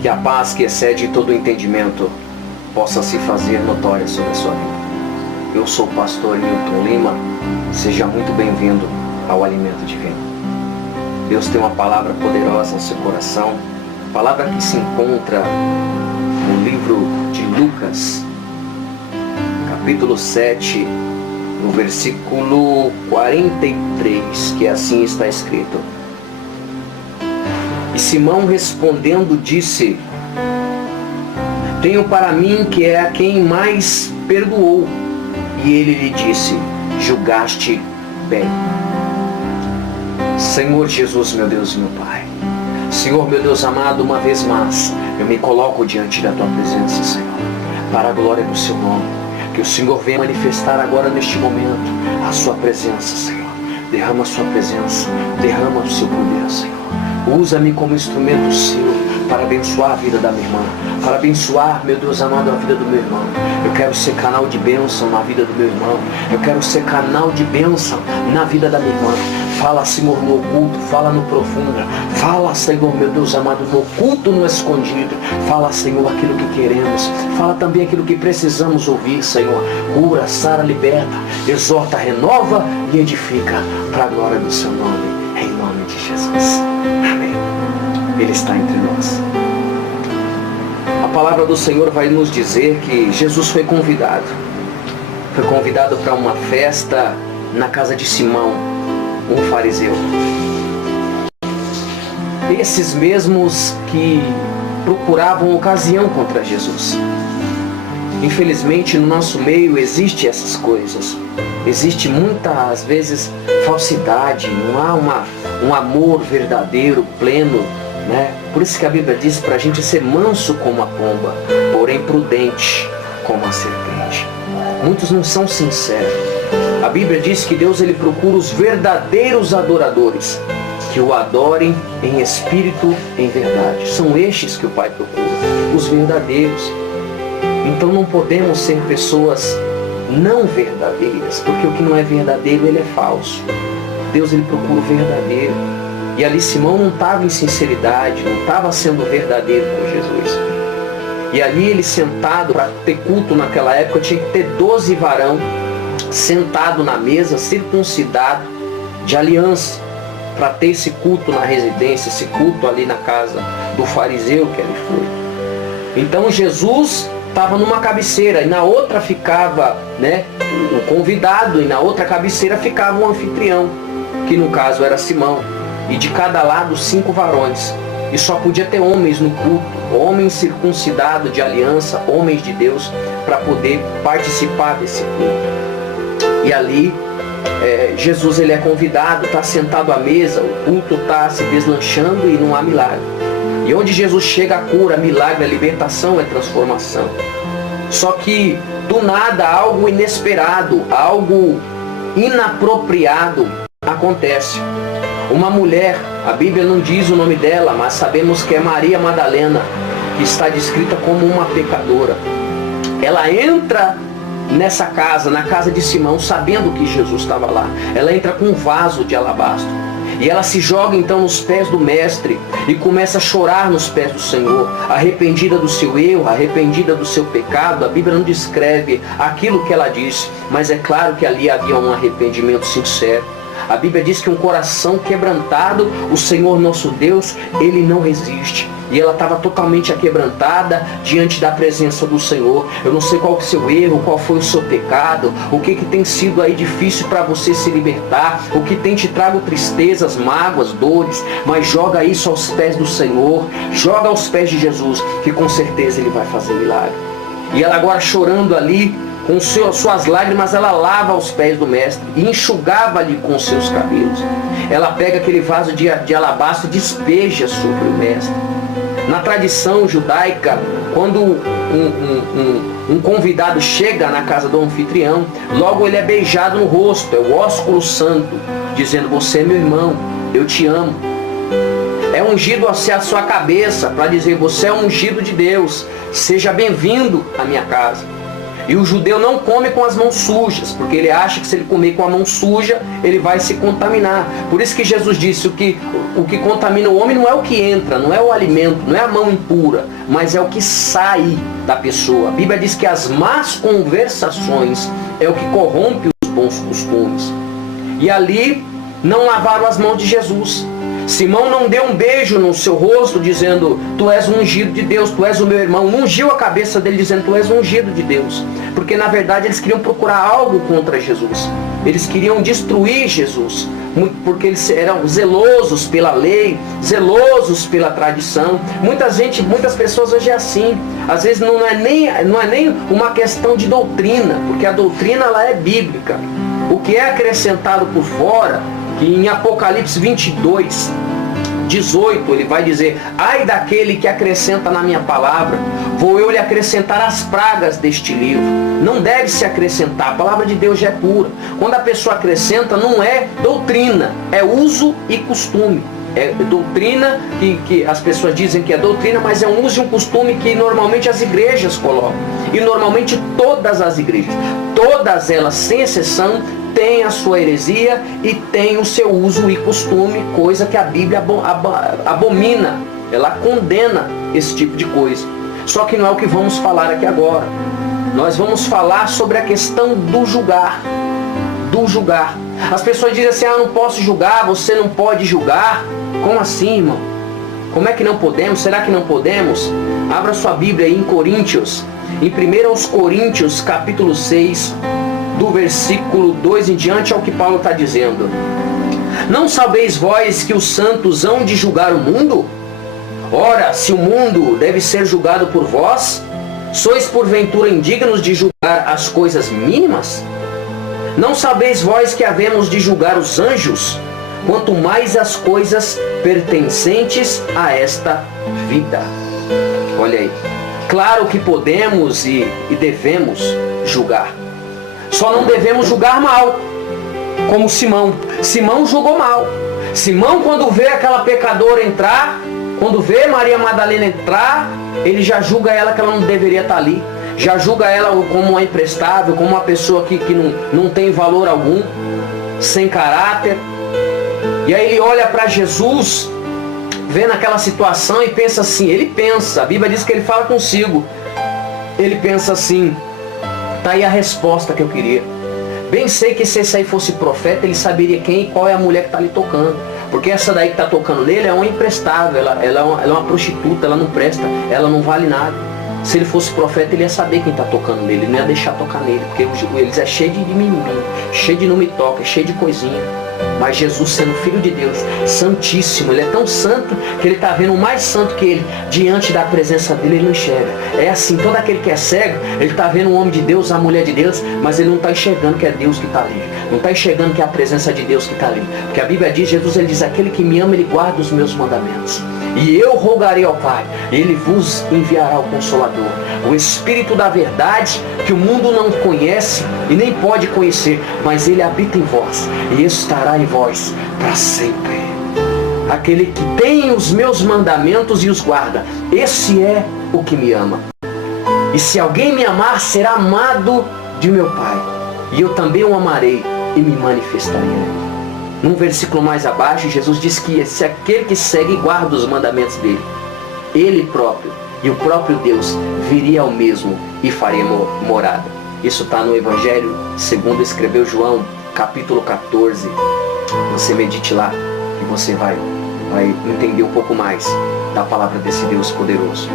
Que a paz que excede todo entendimento possa se fazer notória sobre a sua vida. Eu sou o pastor Newton Lima. Seja muito bem-vindo ao Alimento Divino. Deus tem uma palavra poderosa no seu coração. Palavra que se encontra no livro de Lucas, capítulo 7, no versículo 43, que assim está escrito. E Simão respondendo disse: tenho para mim que é a quem mais perdoou. E ele lhe disse: julgaste bem. Senhor Jesus, meu Deus e meu Pai, Senhor, meu Deus amado, uma vez mais eu me coloco diante da Tua presença, Senhor, para a glória do Seu nome. Que o Senhor venha manifestar agora neste momento a Sua presença, Senhor. Derrama a Sua presença, derrama o Seu poder, Senhor. Usa-me como instrumento Seu para abençoar a vida da minha irmã, para abençoar, meu Deus amado, a vida do meu irmão. Eu quero ser canal de bênção na vida do meu irmão. Eu quero ser canal de bênção na vida da minha irmã. Fala, Senhor, no oculto, fala no profundo. Fala, Senhor, meu Deus amado, no oculto, no escondido. Fala, Senhor, aquilo que queremos. Fala também aquilo que precisamos ouvir, Senhor. Cura, sara, liberta, exorta, renova e edifica para a glória do Seu nome. Em nome de Jesus. Amém. Ele está entre nós. A palavra do Senhor vai nos dizer que Jesus foi convidado. Foi convidado para uma festa na casa de Simão, um fariseu. Esses mesmos que procuravam ocasião contra Jesus. Infelizmente, no nosso meio existe essas coisas. Existe muitas vezes falsidade, não há um amor verdadeiro, pleno, né? Por isso que a Bíblia diz para a gente ser manso como a pomba, porém prudente como a serpente. Muitos não são sinceros. A Bíblia diz que Deus ele procura os verdadeiros adoradores, que o adorem em espírito e em verdade. São estes que o Pai procura, os verdadeiros. Então não podemos ser pessoas não verdadeiras, porque o que não é verdadeiro, ele é falso. Deus ele procura o verdadeiro. E ali Simão não estava em sinceridade, não estava sendo verdadeiro com Jesus. E ali ele sentado, para ter culto naquela época, tinha que ter 12 varão sentado na mesa, circuncidado, de aliança, para ter esse culto na residência, esse culto ali na casa do fariseu que ele foi. Então Jesus estava numa cabeceira e na outra ficava, né, o convidado, e na outra cabeceira ficava o anfitrião, que no caso era Simão, e de cada lado 5 varões, e só podia ter homens no culto, homens circuncidados de aliança, homens de Deus, para poder participar desse culto. E ali Jesus ele é convidado, está sentado à mesa, o culto está se deslanchando e não há milagre. E onde Jesus chega, a cura, milagre, a libertação, é transformação. Só que do nada algo inesperado, algo inapropriado acontece. Uma mulher, a Bíblia não diz o nome dela, mas sabemos que é Maria Madalena, que está descrita como uma pecadora. Ela entra nessa casa, na casa de Simão, sabendo que Jesus estava lá. Ela entra com um vaso de alabastro. E ela se joga então nos pés do mestre e começa a chorar nos pés do Senhor, arrependida do seu erro, arrependida do seu pecado. A Bíblia não descreve aquilo que ela disse, mas é claro que ali havia um arrependimento sincero. A Bíblia diz que um coração quebrantado, o Senhor nosso Deus, Ele não resiste. E ela estava totalmente aquebrantada diante da presença do Senhor. Eu não sei qual é o seu erro, qual foi o seu pecado, o que tem sido aí difícil para você se libertar, o que tem te trago tristezas, mágoas, dores, mas joga isso aos pés do Senhor, joga aos pés de Jesus, que com certeza Ele vai fazer milagre. E ela agora chorando ali, com suas lágrimas, ela lava os pés do mestre e enxugava-lhe com seus cabelos. Ela pega aquele vaso de alabastro e despeja sobre o mestre. Na tradição judaica, quando um convidado chega na casa do anfitrião, logo ele é beijado no rosto, é o ósculo santo, dizendo: você é meu irmão, eu te amo. É ungido a sua cabeça para dizer: você é ungido de Deus, seja bem-vindo à minha casa. E o judeu não come com as mãos sujas, porque ele acha que se ele comer com a mão suja, ele vai se contaminar. Por isso que Jesus disse, o que contamina o homem não é o que entra, não é o alimento, não é a mão impura, mas é o que sai da pessoa. A Bíblia diz que as más conversações é o que corrompe os bons costumes. E ali não lavaram as mãos de Jesus. Simão não deu um beijo no seu rosto dizendo, tu és o ungido de Deus, tu és o meu irmão. Não ungiu a cabeça dele dizendo, tu és o ungido de Deus. Porque na verdade eles queriam procurar algo contra Jesus. Eles queriam destruir Jesus. Porque eles eram zelosos pela lei, zelosos pela tradição. Muitas pessoas hoje é assim. Às vezes não é nem uma questão de doutrina, porque a doutrina ela é bíblica. O que é acrescentado por fora, que em Apocalipse 22, 18, ele vai dizer, ai daquele que acrescenta na minha palavra, vou eu lhe acrescentar as pragas deste livro. Não deve se acrescentar, a palavra de Deus já é pura. Quando a pessoa acrescenta, não é doutrina, é uso e costume. É doutrina que as pessoas dizem que é doutrina, mas é um uso e um costume que normalmente as igrejas colocam. E normalmente todas as igrejas, todas elas sem exceção, tem a sua heresia e tem o seu uso e costume, coisa que a Bíblia abomina, ela condena esse tipo de coisa. Só que não é o que vamos falar aqui agora. Nós vamos falar sobre a questão do julgar. Do julgar. As pessoas dizem assim, não posso julgar, você não pode julgar. Como assim, irmão? Como é que não podemos? Será que não podemos? Abra sua Bíblia aí em Coríntios, em 1 Coríntios, capítulo 6, do versículo 2 em diante, é o que Paulo está dizendo. Não sabeis vós que os santos hão de julgar o mundo? Ora, se o mundo deve ser julgado por vós, sois porventura indignos de julgar as coisas mínimas? Não sabeis vós que havemos de julgar os anjos? Quanto mais as coisas pertencentes a esta vida. Olha aí. Claro que podemos e devemos julgar. Só não devemos julgar mal, como Simão. Simão julgou mal. Simão, quando vê aquela pecadora entrar, quando vê Maria Madalena entrar, ele já julga ela que ela não deveria estar ali. Já julga ela como uma imprestável, como uma pessoa que não tem valor algum, sem caráter. E aí ele olha para Jesus, vendo aquela situação e pensa assim, a Bíblia diz que ele fala consigo. Ele pensa assim, tá aí a resposta que eu queria. Bem sei que se esse aí fosse profeta, ele saberia quem e qual é a mulher que está ali tocando. Porque essa daí que está tocando nele é uma imprestável, ela é uma prostituta, ela não presta, ela não vale nada. Se ele fosse profeta, ele ia saber quem está tocando nele, ele não ia deixar tocar nele, porque eles é cheio de mimimi, cheio de não me toca, cheio de coisinha. Mas Jesus, sendo filho de Deus, santíssimo, ele é tão santo que ele está vendo um mais santo que ele, diante da presença dele ele não enxerga. É assim, todo aquele que é cego, ele está vendo um homem de Deus, a mulher de Deus, mas ele não está enxergando que é Deus que está ali, não está enxergando que é a presença de Deus que está ali. Porque a Bíblia diz, Jesus ele diz, aquele que me ama, ele guarda os meus mandamentos. E eu rogarei ao Pai, ele vos enviará o Consolador, o Espírito da verdade, que o mundo não conhece e nem pode conhecer, mas ele habita em vós e estará em vós para sempre. Aquele que tem os meus mandamentos e os guarda, esse é o que me ama. E se alguém me amar, será amado de meu Pai, e eu também o amarei e me manifestarei. Num versículo mais abaixo, Jesus diz que se aquele que segue e guarda os mandamentos dele, ele próprio e o próprio Deus viria ao mesmo e faria morada. Isso está no Evangelho segundo escreveu João, capítulo 14. Você medite lá e você vai entender um pouco mais da palavra desse Deus poderoso.